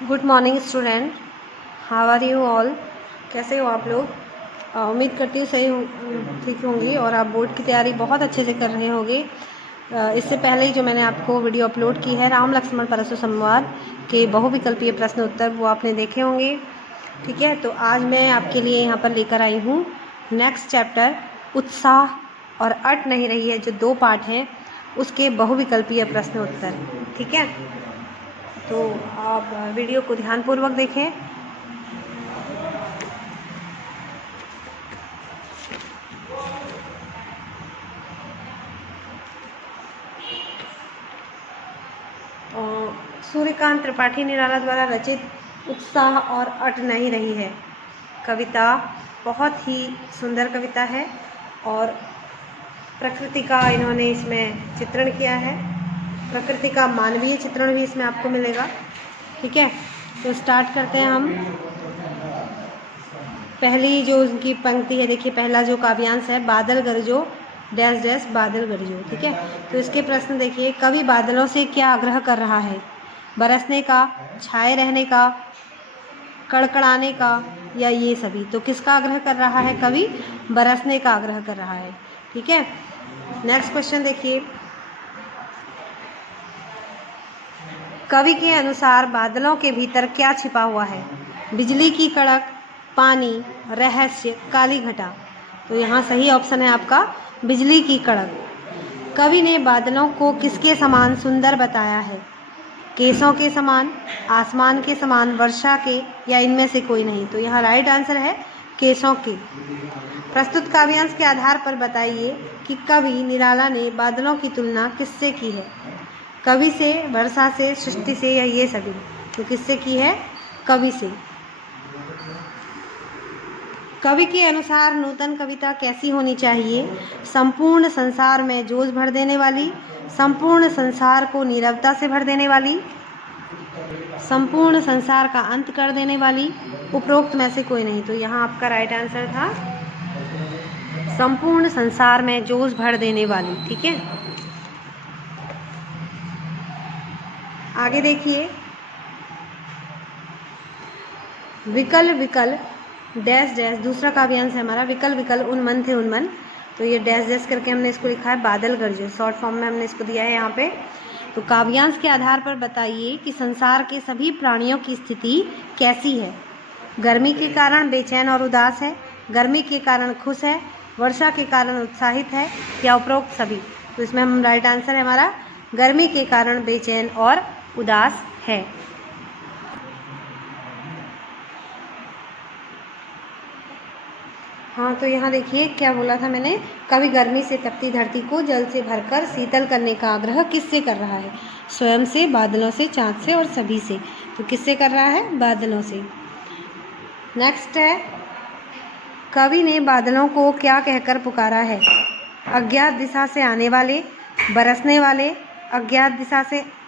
Good morning student, how are you all. कैसे हो आप लोग। उम्मीद करती हूँ ठीक होंगी और आप बोर्ड की तैयारी बहुत अच्छे से कर रहे होंगे। इससे पहले ही जो मैंने आपको वीडियो अपलोड की है राम लक्ष्मण परशु संवाद के बहुविकल्पीय प्रश्न उत्तर, वो आपने देखे होंगे। ठीक है, तो आज मैं आपके लिए यहाँ पर लेकर आई हूँ नेक्स्ट चैप्टर उत्साह और अट नहीं रही है, जो 2 पार्ट हैं उसके बहुविकल्पीय प्रश्न उत्तर। ठीक है, तो आप वीडियो को ध्यानपूर्वक देखें। सूर्यकांत त्रिपाठी निराला द्वारा रचित उत्साह और अट नहीं रही है कविता बहुत ही सुंदर कविता है और प्रकृति का इन्होंने इसमें चित्रण किया है। प्रकृति का मानवीय चित्रण भी इसमें आपको मिलेगा। ठीक है, तो स्टार्ट करते हैं हम। पहली जो उनकी पंक्ति है, देखिए पहला जो काव्यांश है, बादल गरजो डैश डैश बादल गरजो। ठीक है, तो इसके प्रश्न देखिए, कवि बादलों से क्या आग्रह कर रहा है? बरसने का, छाए रहने का, कड़कड़ाने का या ये सभी? तो किसका आग्रह कर रहा है? कवि बरसने का आग्रह कर रहा है। ठीक है, नेक्स्ट क्वेश्चन देखिए, कवि के अनुसार बादलों के भीतर क्या छिपा हुआ है? बिजली की कड़क, पानी, रहस्य, काली घटा। तो यहाँ सही ऑप्शन है आपका बिजली की कड़क। कवि ने बादलों को किसके समान सुंदर बताया है? केसों के समान, आसमान के समान, वर्षा के, या इनमें से कोई नहीं? तो यहाँ राइट आंसर है केसों के। प्रस्तुत काव्यांश के आधार पर बताइए कि कवि निराला ने बादलों की तुलना किससे की है? कवि से, वर्षा से, सृष्टि से, या ये सभी? तो किससे की है? कवि से। कवि के अनुसार नूतन कविता कैसी होनी चाहिए? संपूर्ण संसार में जोश भर देने वाली, संपूर्ण संसार को नीरवता से भर देने वाली, संपूर्ण संसार का अंत कर देने वाली, उपरोक्त में से कोई नहीं? तो यहाँ आपका राइट आंसर था संपूर्ण संसार में जोश भर देने वाली। ठीक है, आगे देखिए, विकल विकल डैश डैश, दूसरा काव्यांश है हमारा, विकल विकल उन्मन थे उन्मन। तो ये डैश डैश करके हमने इसको लिखा है बादल गरजे, शॉर्ट फॉर्म में हमने इसको दिया है यहाँ पे। तो काव्यांश के आधार पर बताइए कि संसार के सभी प्राणियों की स्थिति कैसी है? गर्मी के कारण बेचैन और उदास है, गर्मी के कारण खुश है, वर्षा के कारण उत्साहित है, या उपरोक्त सभी? तो इसमें हम राइट आंसर है हमारा गर्मी के कारण बेचैन और उदास है। हाँ, तो यहाँ देखिए क्या बोला था मैंने, कवि गर्मी से तपती धरती को जल से भरकर शीतल करने का आग्रह किससे कर रहा है? स्वयं से, बादलों से, चाँद से और सभी से। तो किससे कर रहा है? बादलों से। नेक्स्ट है, कवि ने बादलों को क्या कहकर पुकारा है? अज्ञात दिशा से आने वाले, बरसने वाले, अज्ञात दिशा से,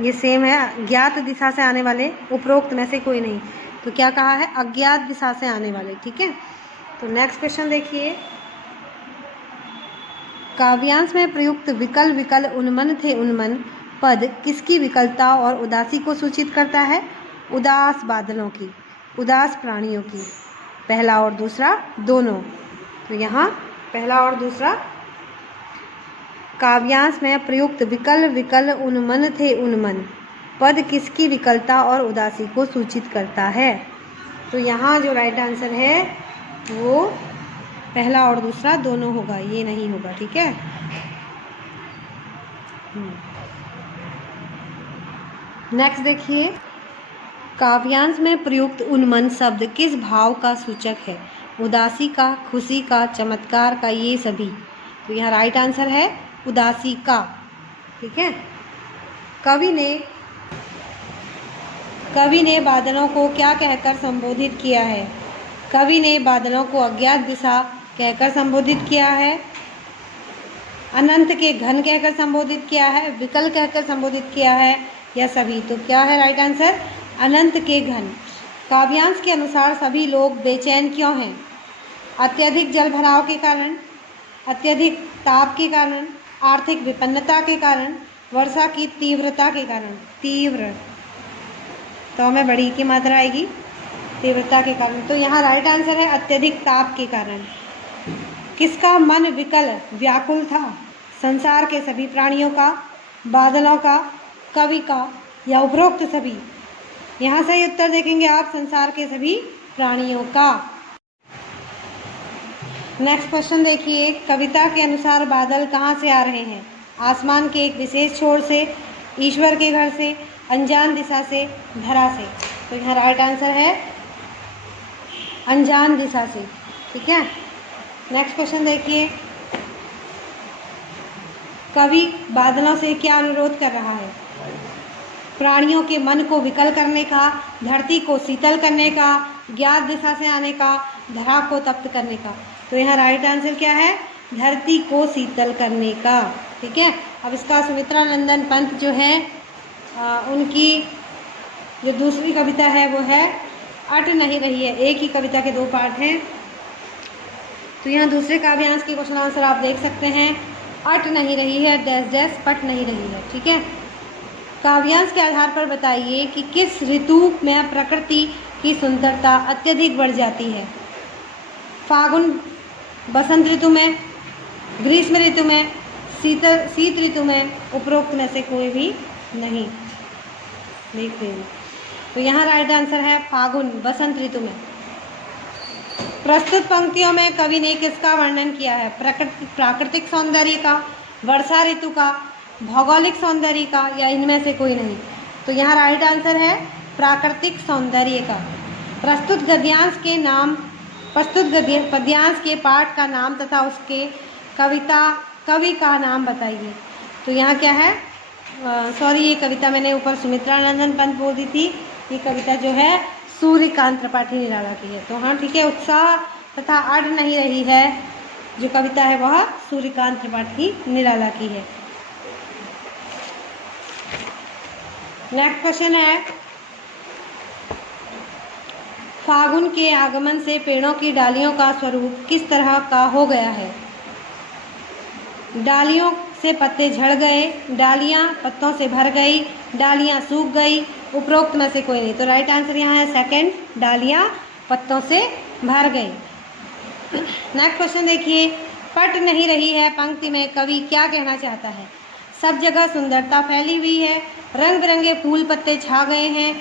ये सेम है, ज्ञात दिशा से आने वाले, उपरोक्त में से कोई नहीं? तो क्या कहा है? अज्ञात दिशा से आने वाले। ठीक है, तो नेक्स्ट क्वेश्चन देखिए, काव्यांश में प्रयुक्त विकल विकल उन्मन थे उन्मन पद किसकी विकलता और उदासी को सूचित करता है? उदास बादलों की, उदास प्राणियों की। पहला और दूसरा दोनों। तो यहाँ पहला और दूसरा, काव्यांश में प्रयुक्त विकल विकल उन्मन थे उन्मन पद किसकी विकलता और उदासी को सूचित करता है? तो यहाँ जो राइट आंसर है वो पहला और दूसरा दोनों होगा, ये नहीं होगा। ठीक है, नेक्स्ट देखिए, काव्यांश में प्रयुक्त उन्मन शब्द किस भाव का सूचक है? उदासी का, खुशी का, चमत्कार का, ये सभी? तो यहाँ राइट आंसर है उदासी का। ठीक है, कवि ने बादलों को क्या कहकर संबोधित किया है? कवि ने बादलों को अज्ञात दिशा कहकर संबोधित किया है, अनंत के घन कहकर संबोधित किया है, विकल कहकर संबोधित किया है, या सभी? तो क्या है राइट आंसर? अनंत के घन। काव्यांश के अनुसार सभी लोग बेचैन क्यों हैं? अत्यधिक जल भराव के कारण, अत्यधिक ताप के कारण, आर्थिक विपन्नता के कारण, वर्षा की तीव्रता के कारण। तीव्र तो में बड़ी की मात्रा आएगी तीव्रता के कारण। तो यहाँ राइट आंसर है अत्यधिक ताप के कारण। किसका मन विकल व्याकुल था? संसार के सभी प्राणियों का, बादलों का, कवि का या उपरोक्त सभी? यहाँ सही उत्तर देखेंगे आप, संसार के सभी प्राणियों का। नेक्स्ट क्वेश्चन देखिए, कविता के अनुसार बादल कहाँ से आ रहे हैं? आसमान के एक विशेष छोर से, ईश्वर के घर से, अनजान दिशा से, धरा से। तो यहाँ राइट आंसर है अनजान दिशा से। ठीक है, नेक्स्ट क्वेश्चन देखिए, कवि बादलों से क्या अनुरोध कर रहा है? प्राणियों के मन को विकल करने का, धरती को शीतल करने का, ज्ञात दिशा से आने का, धरा को तप्त करने का। तो यहाँ राइट आंसर क्या है? धरती को शीतल करने का। ठीक है, अब इसका सुमित्रा नंदन पंत जो है उनकी जो दूसरी कविता है वो है अट नहीं रही है। एक ही कविता के दो पार्ट हैं, तो यहाँ दूसरे काव्यांश के क्वेश्चन आंसर आप देख सकते हैं। अट नहीं रही है डैश डैश पट नहीं रही है। ठीक है, काव्यांश के आधार पर बताइए कि किस ऋतु में प्रकृति की सुंदरता अत्यधिक बढ़ जाती है? फागुन, बसंत ऋतु में, ग्रीष्म ऋतु में, शीत ऋतु में, उपरोक्त में से कोई भी नहीं। देखते हैं, तो यहाँ राइट आंसर है फागुन, बसंत ऋतु में। प्रस्तुत पंक्तियों में कवि ने किसका वर्णन किया है? प्राकृतिक सौंदर्य का, वर्षा ऋतु का, भौगोलिक सौंदर्य का या इनमें से कोई नहीं? तो यहाँ राइट आंसर है प्राकृतिक सौंदर्य का। प्रस्तुत पद्यांश के पाठ का नाम तथा उसके कवि का नाम बताइए। तो यहाँ क्या है, सॉरी ये कविता मैंने ऊपर सुमित्रा नंदन पंत बोल दी थी, ये कविता जो है सूर्यकांत त्रिपाठी निराला की है। तो हाँ ठीक है, उत्साह तथा अड़ नहीं रही है जो कविता है वह सूर्यकांत त्रिपाठी निराला की है। नेक्स्ट क्वेश्चन है, फागुन के आगमन से पेड़ों की डालियों का स्वरूप किस तरह का हो गया है? डालियों से पत्ते झड़ गए, डालियां पत्तों से भर गई, डालियां सूख गई, उपरोक्त में से कोई नहीं। तो राइट आंसर यहाँ है सेकंड, डालियां पत्तों से भर गई। नेक्स्ट क्वेश्चन देखिए, पट नहीं रही है पंक्ति में कवि क्या कहना चाहता है? सब जगह सुंदरता फैली हुई है, रंग बिरंगे फूल पत्ते छा गए हैं,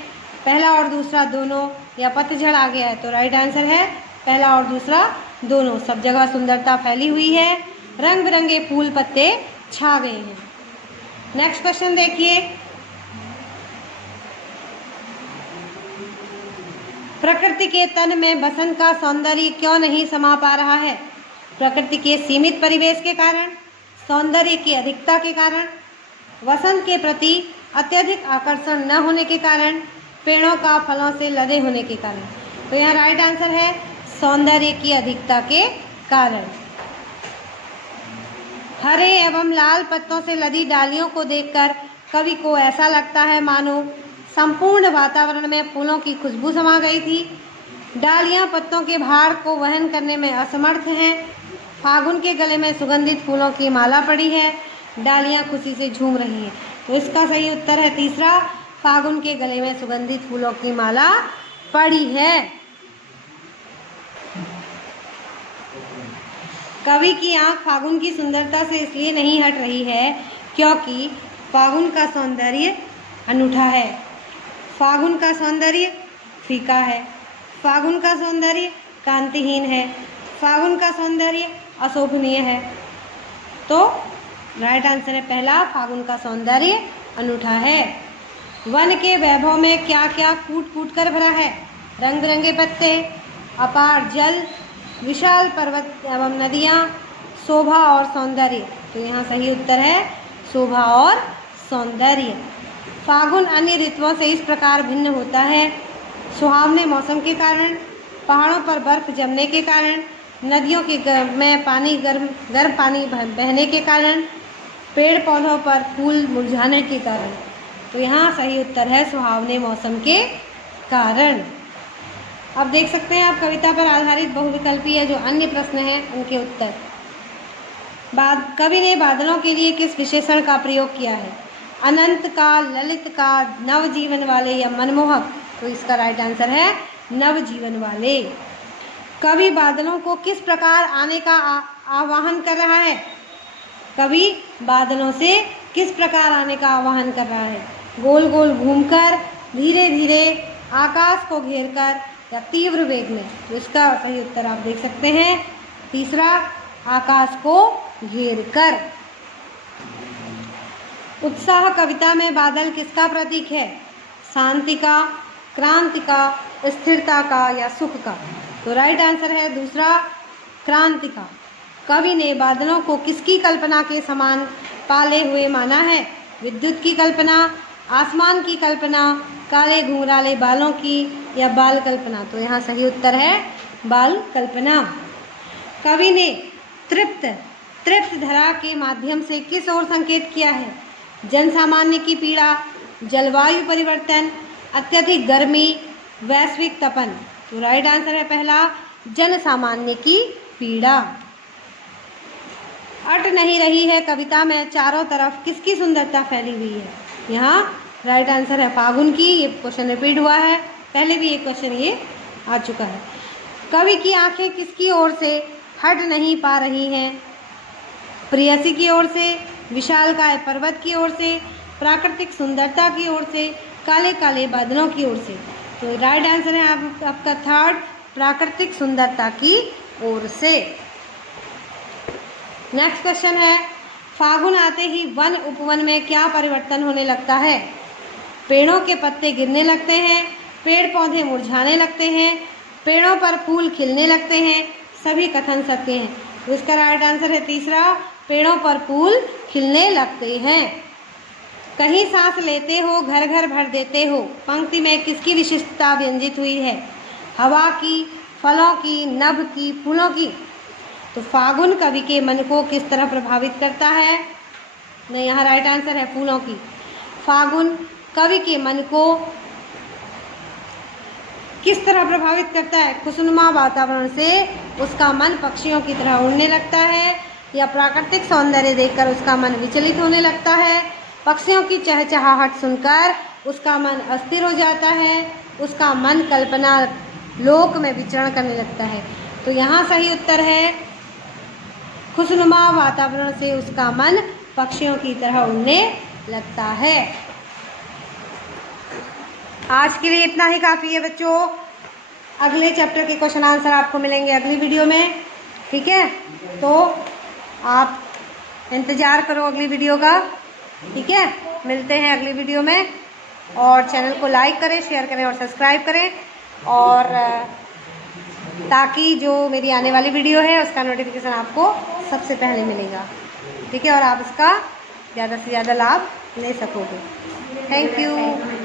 पहला और दूसरा दोनों, या पतझड़ आ गया है? तो राइट आंसर है पहला और दूसरा दोनों। सब जगह सुंदरता फैली हुई है, रंग बिरंगे फूल पत्ते छा गए हैं। नेक्स्ट क्वेश्चन देखिए, प्रकृति के तन में बसंत का सौंदर्य क्यों नहीं समा पा रहा है? प्रकृति के सीमित परिवेश के कारण, सौंदर्य की अधिकता के कारण, वसंत के प्रति अत्यधिक आकर्षण न होने के कारण, पेड़ों का फलों से लदे होने के कारण। तो यहाँ राइट आंसर है सौंदर्य की अधिकता के कारण। हरे एवं लाल पत्तों से लदी डालियों को देखकर कवि को ऐसा लगता है मानो संपूर्ण वातावरण में फूलों की खुशबू समा गई थी। डालियां पत्तों के भार को वहन करने में असमर्थ हैं। फागुन के गले में सुगंधित फूलों की माला पड़ी है, डालियां खुशी से झूम रही हैं। तो इसका सही उत्तर है तीसरा, फागुन के गले में सुगंधित फूलों की माला पड़ी है। कवि की आंख फागुन की सुंदरता से इसलिए नहीं हट रही है क्योंकि फागुन का सौंदर्य अनूठा है, फागुन का सौंदर्य फीका है, फागुन का सौंदर्य कांतिहीन है, फागुन का सौंदर्य अशोभनीय है। तो राइट आंसर है पहला, फागुन का सौंदर्य अनूठा है। वन के वैभव में क्या क्या कूट कूट कर भरा है? रंग बिरंगे पत्ते, अपार जल, विशाल पर्वत एवं नदियाँ, शोभा और सौंदर्य। तो यहाँ सही उत्तर है शोभा और सौंदर्य। फागुन अन्य ऋतुओं से इस प्रकार भिन्न होता है: सुहावने मौसम के कारण, पहाड़ों पर बर्फ जमने के कारण, नदियों के में पानी गर्म पानी बहने के कारण, पेड़ पौधों पर फूल मुरझाने के कारण। तो यहाँ सही उत्तर है सुहावने मौसम के कारण। अब देख सकते हैं आप कविता पर आधारित बहुविकल्पीय जो अन्य प्रश्न हैं उनके उत्तर। कवि ने बादलों के लिए किस विशेषण का प्रयोग किया है? अनंत का, ललित का, नवजीवन वाले या मनमोहक? तो इसका राइट आंसर है नवजीवन वाले। कवि बादलों को किस प्रकार आने का आह्वान कर रहा है? कवि बादलों से किस प्रकार आने का आह्वान कर रहा है? गोल गोल घूमकर, धीरे धीरे, आकाश को घेरकर या तीव्र वेग में? तो इसका सही उत्तर आप देख सकते हैं तीसरा, आकाश को घेरकर। उत्साह कविता में बादल किसका प्रतीक है? शांति का, क्रांति का, स्थिरता का या सुख का? तो राइट आंसर है दूसरा, क्रांति का। कवि ने बादलों को किसकी कल्पना के समान पाले हुए माना है? विद्युत की कल्पना, आसमान की कल्पना, काले घुंघराले बालों की या बाल कल्पना? तो यहाँ सही उत्तर है बाल कल्पना। कवि ने तृप्त धरा के माध्यम से किस ओर संकेत किया है? जनसामान्य की पीड़ा, जलवायु परिवर्तन, अत्यधिक गर्मी, वैश्विक तपन? तो राइट आंसर है पहला, जनसामान्य की पीड़ा। अट नहीं रही है कविता में चारों तरफ किसकी सुंदरता फैली हुई है? यहाँ राइट आंसर है फागुन की। ये क्वेश्चन रिपीट हुआ है, पहले भी एक क्वेश्चन ये आ चुका है। कवि की आंखें किसकी ओर से हट नहीं पा रही हैं? प्रेयसी की ओर से, विशालकाय पर्वत की ओर से, प्राकृतिक सुंदरता की ओर से, काले काले बादलों की ओर से? तो राइट आंसर है आपका थर्ड, प्राकृतिक सुंदरता की ओर से। नेक्स्ट क्वेश्चन है, फागुन आते ही वन उपवन में क्या परिवर्तन होने लगता है? पेड़ों के पत्ते गिरने लगते हैं, पेड़ पौधे मुरझाने लगते हैं, पेड़ों पर फूल खिलने लगते हैं, सभी कथन सत्य हैं? तो इसका राइट आंसर है तीसरा, पेड़ों पर फूल खिलने लगते हैं। कहीं सांस लेते हो घर घर भर देते हो पंक्ति में किसकी विशिष्टता व्यंजित हुई है? हवा की, फलों की, नभ की, फूलों की? तो फागुन कवि के मन को किस तरह प्रभावित करता है? नहीं, यहाँ राइट आंसर है फूलों की। फागुन कवि के मन को किस तरह प्रभावित करता है? खुशनुमा वातावरण से उसका मन पक्षियों की तरह उड़ने लगता है, या प्राकृतिक सौंदर्य देखकर उसका मन विचलित होने लगता है, पक्षियों की चहचहाहट सुनकर उसका मन अस्थिर हो जाता है, उसका मन कल्पना लोक में विचरण करने लगता है? तो यहाँ सही उत्तर है खुशनुमा वातावरण से उसका मन पक्षियों की तरह उड़ने लगता है। आज के लिए इतना ही काफ़ी है बच्चों। अगले चैप्टर के क्वेश्चन आंसर आपको मिलेंगे अगली वीडियो में, ठीक है? तो आप इंतज़ार करो अगली वीडियो का, ठीक है? मिलते हैं अगली वीडियो में, और चैनल को लाइक करें, शेयर करें और सब्सक्राइब करें, और ताकि जो मेरी आने वाली वीडियो है उसका नोटिफिकेशन आपको सबसे पहले मिलेगा, ठीक है? और आप उसका ज़्यादा से ज़्यादा लाभ ले सकोगे। Thank you.